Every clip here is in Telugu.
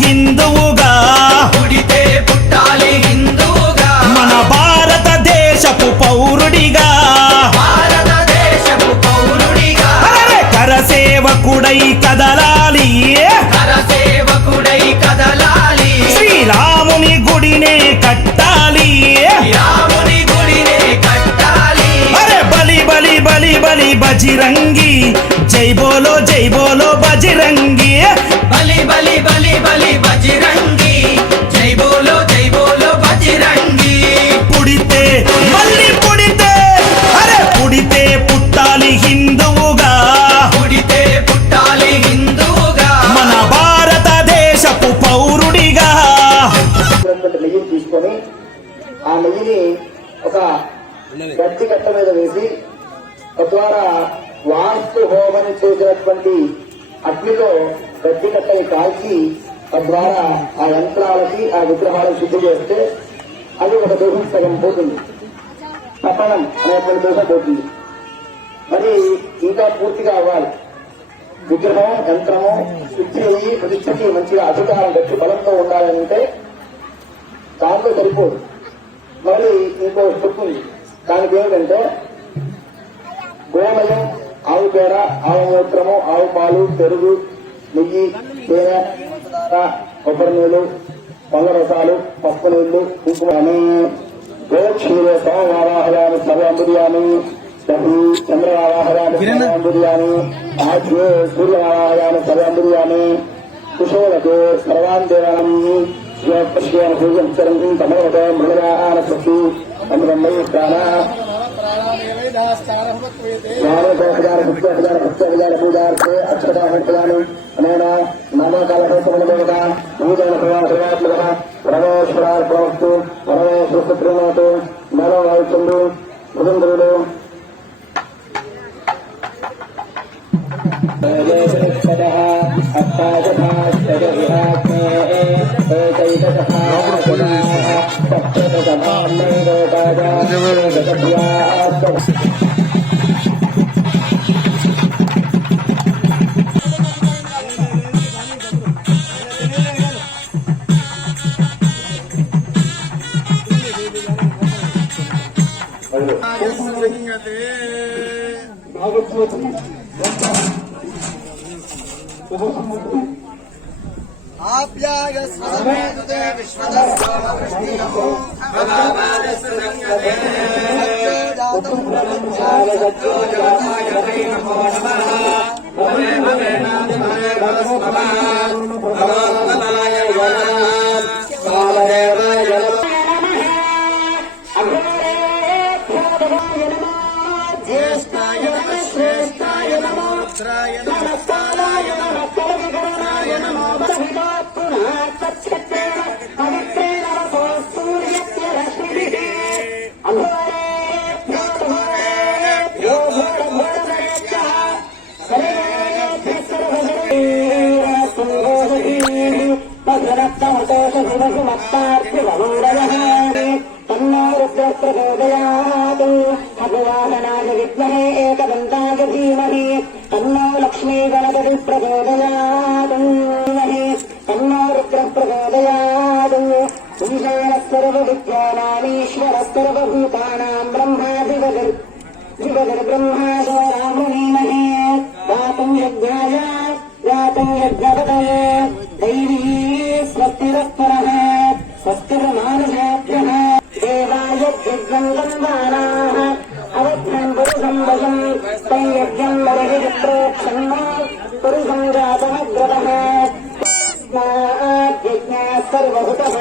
హిందువుగా, పుడితే పుట్టాలి హిందువుగా, మన భారతదేశపు పౌరుడిగా, భారతదేశపు పౌరుడిగా, కరసేవకుడై కదలాలి, కరసేవకుడై కదలాలి, శ్రీరాముని గుడినే కట్టాలి, రాముని గుడినే కట్టాలి. అరే బలి బలి బలి బలి బజిరంగి, జై బోలో బజిరంగి, బలి బలి బలి బలి బజిరంగి, జై బోలో బజిరంగి. పుడితే మళ్ళీ పుడితే, అరే పుడితే పుట్టాలి హిందువుగా, పుడితే పుట్టాలి హిందువుగా, మన భారతదేశపు పౌరుడిగా. నెయ్యిని తీసుకొని ఆ నెయ్యిని ఒక గట్టి కట్ట మీద వేసి తద్వారా వాస్తు హోమని చేసినటువంటి అగ్నిలో గట్టి కట్టని కాల్చి తద్వారా ఆ యంత్రాలకి ఆ విగ్రహాలను శుద్ధి చేస్తే అది ఒక దోషం సగం పోతుంది, తపనం అనేటువంటి దోషం పోతుంది. మరి ఇంకా పూర్తిగా అవ్వాలి, విగ్రహం యంత్రము శుద్ధి అయ్యి ప్రతిష్టకి మంచిగా అధికారం గట్టి బలంతో ఉండాలంటే దాంతో సరిపోదు. మరి ఇంకో స్టెప్ ఉంది, దానికి ఏమిటంటే గోమయం, ఆవు పేడ, ఆవు మూత్రము, ఆవు పాలు, పెరుగు, నెయ్యి, తేనె, కొబ్బరి నీళ్లు, పండ్ల రసాలు, పప్పు నీళ్లు, కుంకుమని గోక్షీరే సోమవాహయాన్ని సర్వాంబుర్యాన్ని, చంద్రవాహయాన్ని సర్వాంబుర్యాన్ని, ఆజ్ఞే సూర్యవాహయాన్ని సర్వాంబుర్యాన్ని, కుశోలకు సర్వాందేవానం పశ్యేన సూర్యం చరంతి తమోతో మృళయాన సృష్టి అమృతమై ప్రాణ పూజార్థే అక్షతాహ్యాన్ని అనేన నామకాలహోమదేవత పూజన ప్రవాసరాత్మక పరమేశ్వరార్పణమస్తు. పరమేశ్వరపుత్రునోతు నరో వైకుండు సుందరుడు ఆప్యాయ సమేతుతే విశ్వదస్సోమవృష్టియో భగవాదస్సంగతే జాతం ప్రపంచాయ సత్యో జగతాయ వై నమో నమః. భవే భవేనాది భవే భవస్మః భగవన్నాయ వనాం వామదేవాయ జ్యేష్ఠాయ నమః శ్రేష్ఠాయ నమో రుద్రాయ నమః కాలాయ నమః కలవిగణాయ నమో భగవానాయ విద్మహే ఏకదంతాయ ధీమహి తన్నో లక్ష్మీ గణపతి ప్రచోదయాత్ తన్నో రుద్ర ప్రచోదయాత్. ఈశాన సర్వవిద్యానామీశ్వర సర్వభూతానాం బ్రహ్మాధిపతిర్బ్రహ్మా రామణీమహే గాతం యజ్ఞాయ గాతం యజ్ఞపతయే దైవీ స్వస్తిరస్పరః స్వస్తిర్మానుషేభ్యః దేవాయ యజ్ఞం గంధానాః అవధ్యం పురుషం వశం తం యజ్ఞం వరహిరి ప్రోక్షన్నో పురుషం జాతమగ్రతః యజ్ఞా సర్వభూతః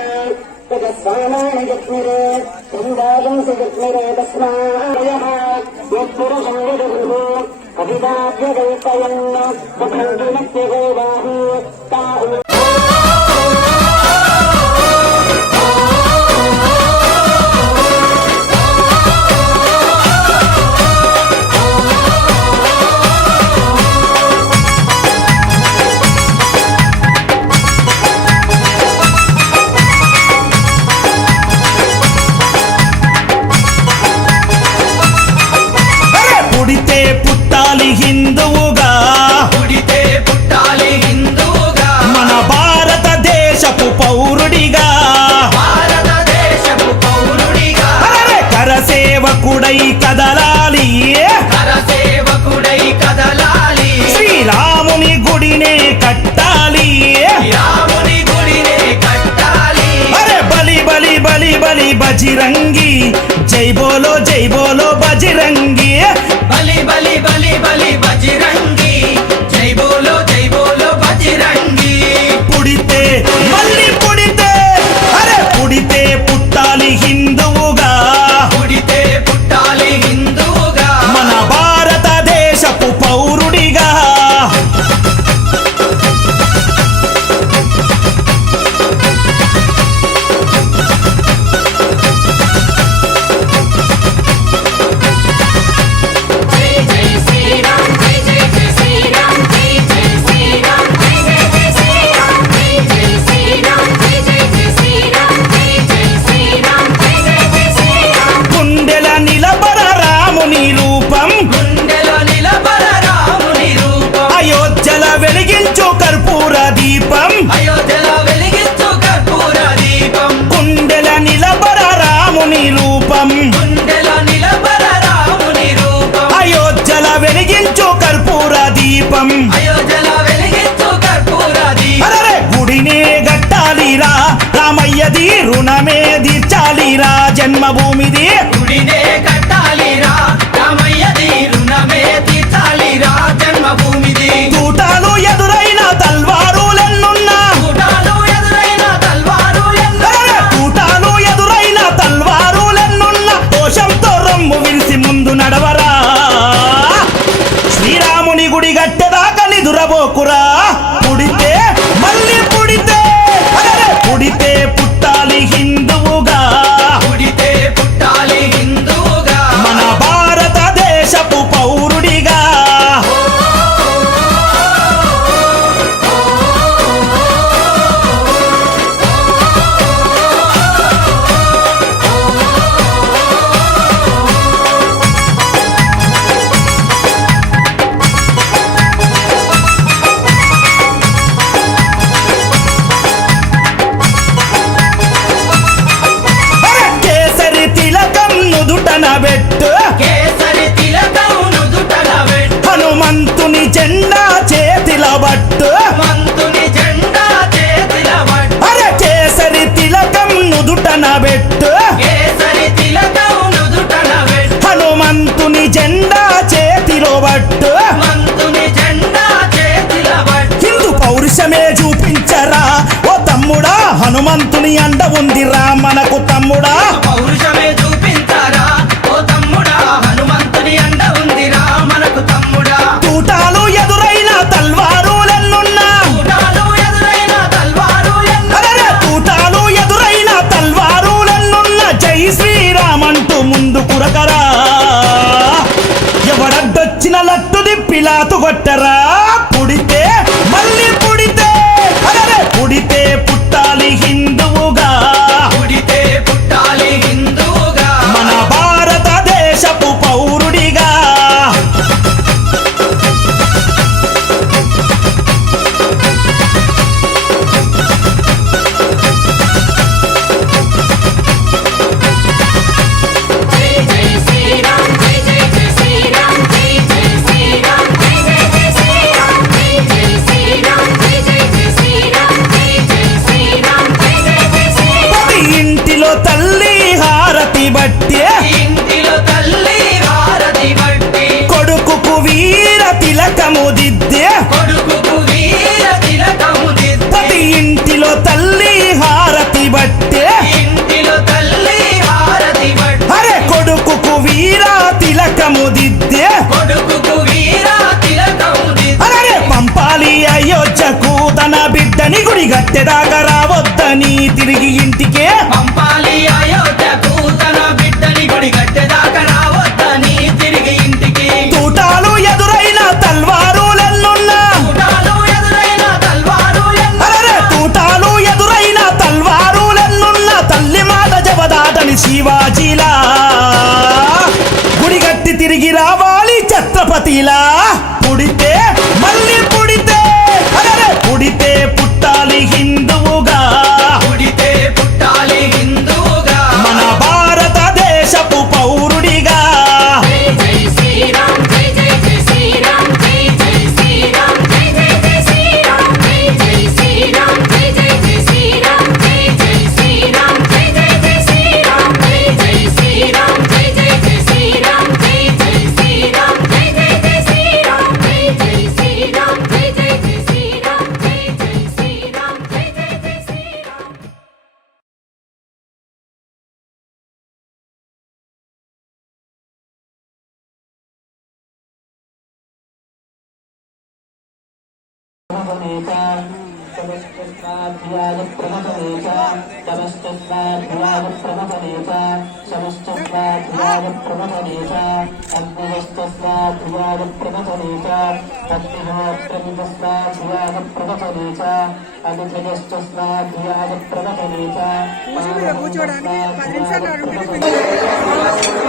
తదస్వామాని యజ్ఞిరే చందాగంసి యజ్ఞిరే తస్మాయః యత్పురుషం విదుః అభిదాభ్యకల్పయన్ పఠంతుమత్యగోవాహు తాహు. హిందువుగా, పుడితే పుట్టాలి హిందువుగా, మన భారతదేశ కరసేవకుడై కదలాలి కరసేవకుడై కదలాలి శ్రీరాముని గుడినే కట్టాలి రాముని గుడినే కట్టాలి అరే బలి బలి బలి బలి బజిరంగి జై బోలో బజిరంగి బలి బలి బలి బలి బజరంగి జై బోలో బజరంగి పుడితే మళ్ళీ పుడితే అరే పుడితే పుట్టాలి హిందువుగా పుడితే పుట్టాలి హిందువుగా మన భారతదేశపు పౌరుడిగా జై జై శ్రీరామ్ జై జై జై శ్రీరామ్ జై జై శ్రీరామ్ జై జై జై శ్రీరామ్ జై జై శ్రీరామ్ జై జై జై శ్రీరామ్ జై జై శ్రీరామ్ జై జై జై శ్రీరామ్ గుండెల నిలబడ రాముని రూపం గుండెలో నిలబడ రాముని రూపం అయోధ్యల వెలిగించు కర్పూర దీపం అయోధ్యలో వెలిగించు కర్పూర దీపం గుండెల నిలబడ రాముని రూపం గుండెలో నిలబడ రాముని రూపం అయోధ్యల వెలిగించు కర్పూర దీపం అయోధ్యలో వెలిగించు కర్పూర దీపం అరే గుడినే గట్టాలిరా రామయ్యది రుణమే తీర్చాలిరా జన్మభూమిది గుడినే కట్టాలిరా రామయ్యది రుణమే తీర్చాలిరా జన్మభూమిది తూటాలు ఎదురైన తల్వారులెన్నున్నా కూటాలు ఎదురైన తల్వారు అరే తూటాలు ఎదురైన తల్వారులెన్నున్నా దోషంతో రొమ్ము విరిసి ముందు నడవరా శ్రీరాముని గుడి గట్టెదాకా నిదురబోకురా పుడితే మళ్ళీ పుడితే అరే పుడితే పుట్టాలి హిందువుగా పుడితే పుట్టాలి హిందువుగా మన భారతదేశపు పౌరుడిగా అరే కేసరి తిలకం నుదుటన పెట్టు కేసరి తిలకం నుదుటన పెట్టు హనుమంతుని జెండా చేతిల బట్టు మంతుని జెండా చేతిల పట్టు అరే కేసరి తిలకం నుదుటన పెట్టు కేసరి తిలకం నుదుటన పెట్టు హనుమంతుని జెండా చేతిలో బట్టు మంతుని జెండా చేతిల పట్టు హిందూ పౌరుషమే చూపించరా ఓ తమ్ముడా హనుమంతుని అండ ఉందిరా మనకు తమ్ముడా పౌరుషమే చూపించారా ఓ తమ్ముడా హనుమంతుని అండ ఉందిరా మనకు తమ్ముడా తూటాలు ఎదురైన తల్వారులెన్నున్నా కూటాలు ఎదురైన తల్వారు అరే తూటాలు ఎదురైన తల్వారులెన్నున్నా జై శ్రీరామ్ అంటూ ముందు కురకరా ఎవడడ్డొచ్చిన లట్టు దిప్పిలాతు కొట్టరా పుడితే మళ్ళీ పుడితే అరే పుడితే పుట్టాలి హిందువుగా పుడితే పుట్టాలి హిందువుగా మన భారతదేశపు పౌరుడిగా జై జై శ్రీరామ్ జై జై జై శ్రీరామ్ జై జై శ్రీరామ్ జై జై జై శ్రీరామ్ జై జై శ్రీరామ్ జై జై జై శ్రీరామ్ జై జై శ్రీరామ్ జై జై జై శ్రీరామ్ ప్రతి ఇంటిలో తల్లి హారతి బట్టే ఇంటిలో తల్లి హారతి బట్టి కొడుకుకు వీర తిలకము దిద్దే కొడుకుకు వీర తిలకము దిద్ది ప్రతి ఇంటిలో తల్లి హారతి బట్టే ఇంటిలో తల్లి హారతి బట్టి అరే కొడుకుకు వీర తిలకము దిద్దే కొడుకుకు వీర తిలకము దిద్ది అరే పంపాలి అయోధ్యకు తన బిడ్డని గుడి గట్టెదాకా రావద్దని తిరిగి ఇంటికే పంపాలి అయోధ్యకు తన బిడ్డని గుడి గట్టెదాకా రావద్దని తిరిగి ఇంటికి తూటాలు ఎదురైన తల్వారులెన్నున్నా కూటాలు ఎదురైన తల్వారు అరే తూటాలు ఎదురైన తల్వారులెన్నున్నా తల్లి మాట జవదాటని శివాజీలా గుడిగట్టి తిరిగి రావాలి ఛత్రపతిలా పుడితే మళ్ళీ పుడితే అరే పుడితే పుట్టాలి హిందువుగా పుడితే పుట్టాలి కూర్చోడానికి 10 నిమిషాలు ఉంటే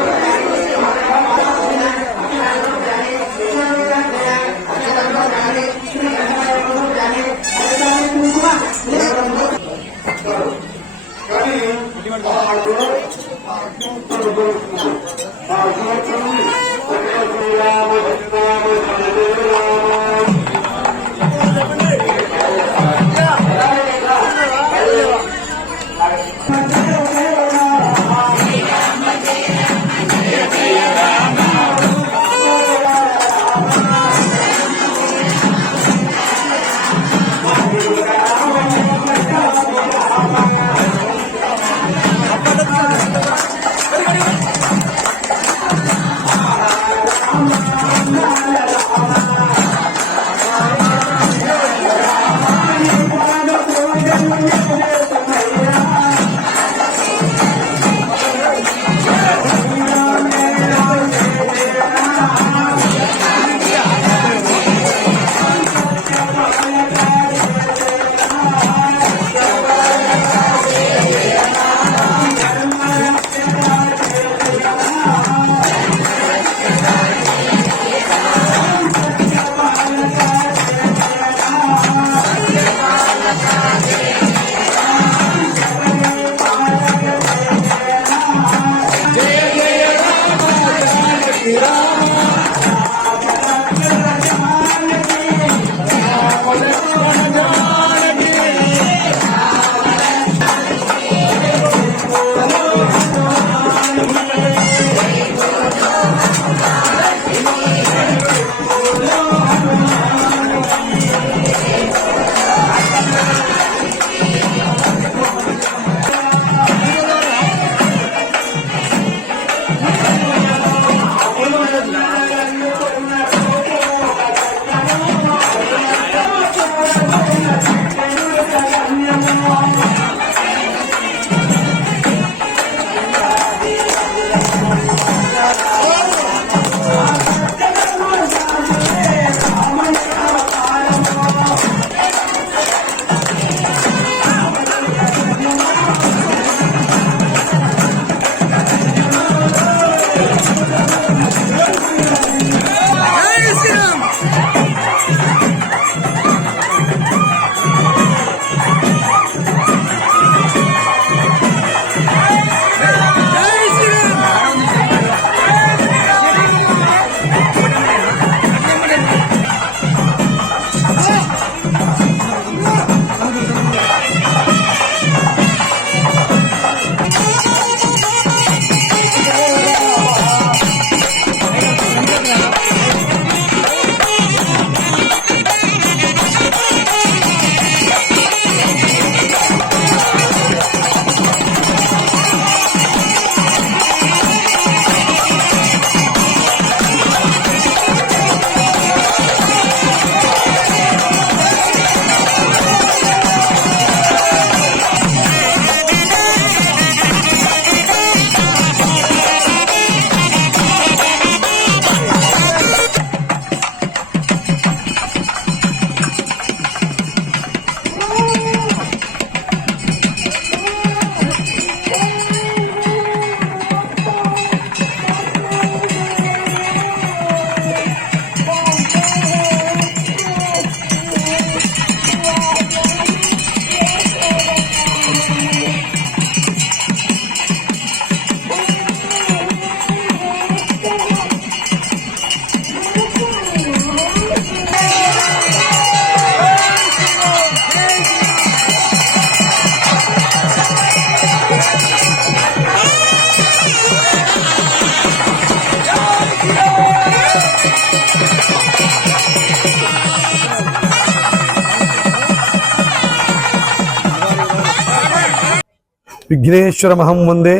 విఘ్నేశ్వరమహం వందే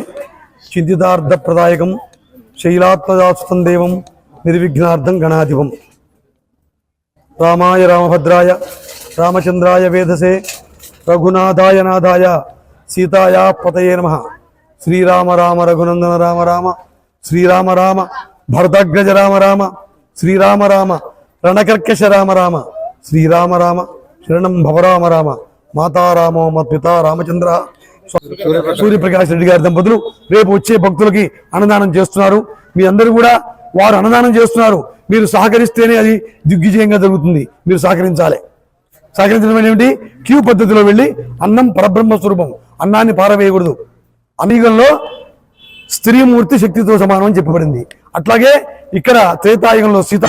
చింతితార్థప్రదాయకం శైలాత్మజాసుతం దేవం నిర్విఘ్నార్థం గణాధిపం. రామాయ రామభద్రాయ రామచంద్రాయ వేధసే రఘునాథాయ నాథాయ సీతాయా పతయే నమః. శ్రీరామ రామ రఘునందన రామ రామ శ్రీరామ రామ భరతగ్రజ రామ రామ శ్రీరామ రామ రణకర్కశ రామ రామ శ్రీరామ రామ శరణం భవరామ రామ మాతారామో మత్పిత రామచంద్ర. సూర్యప్రకాష్ రెడ్డి గారి దంపతులు రేపు వచ్చే భక్తులకి అన్నదానం చేస్తున్నారు. మీ అందరూ కూడా వారు అన్నదానం చేస్తున్నారు, మీరు సహకరిస్తేనే అది దిగ్విజయంగా జరుగుతుంది. మీరు సహకరించాలి. సహకరించడం ఏమిటి? క్యూ పద్ధతిలో వెళ్ళి అన్నం పరబ్రహ్మ స్వరూపం, అన్నాన్ని పారవేయకూడదు. అమీగంలో స్త్రీమూర్తి శక్తితో సమానం అని చెప్పబడింది. అట్లాగే ఇక్కడ త్రేతాయుగంలో సీత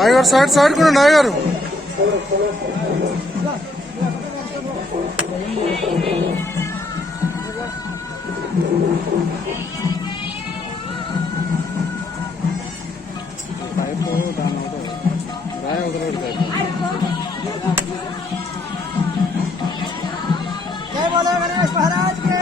ఆయగారు సైడ్ సైడ్ కూడా నాయగారు जय बोलो गणेश महाराज के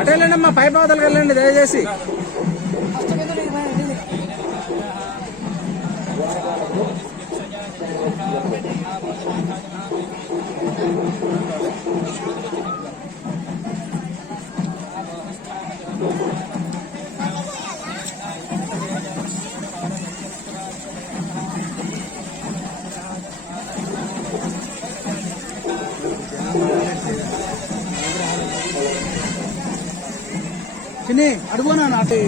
అటెళ్ళండి అమ్మా, పై పావతలకు వెళ్ళండి దయచేసి. చిన్ని అడుగునా నాటి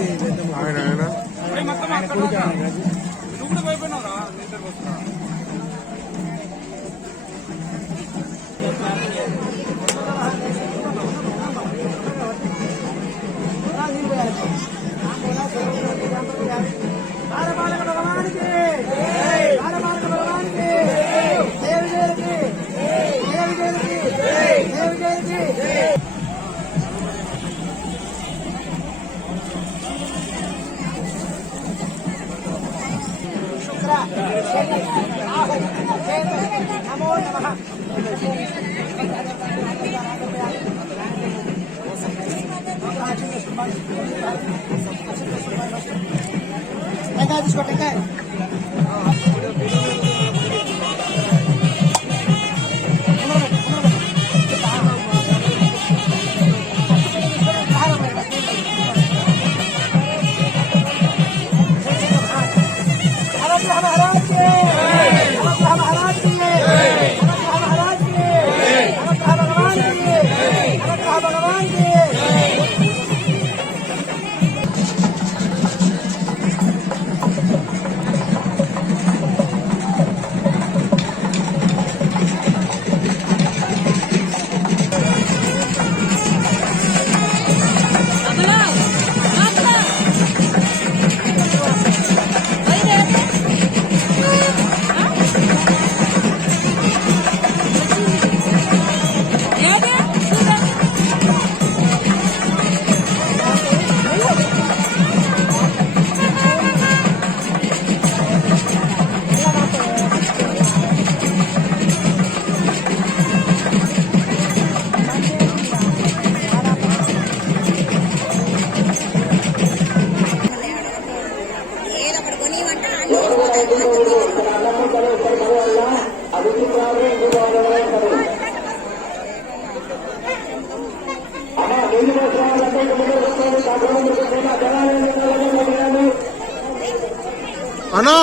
అన్నా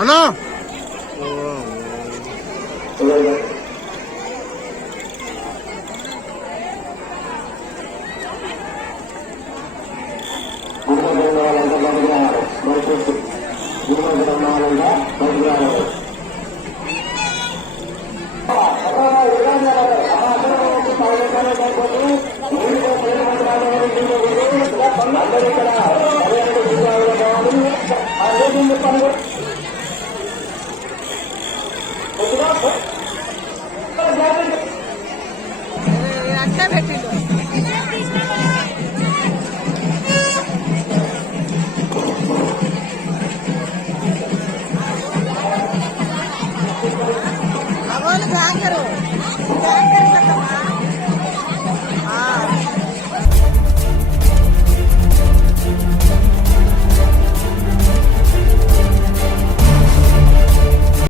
అన్నా అట్లా పెట్టిండు.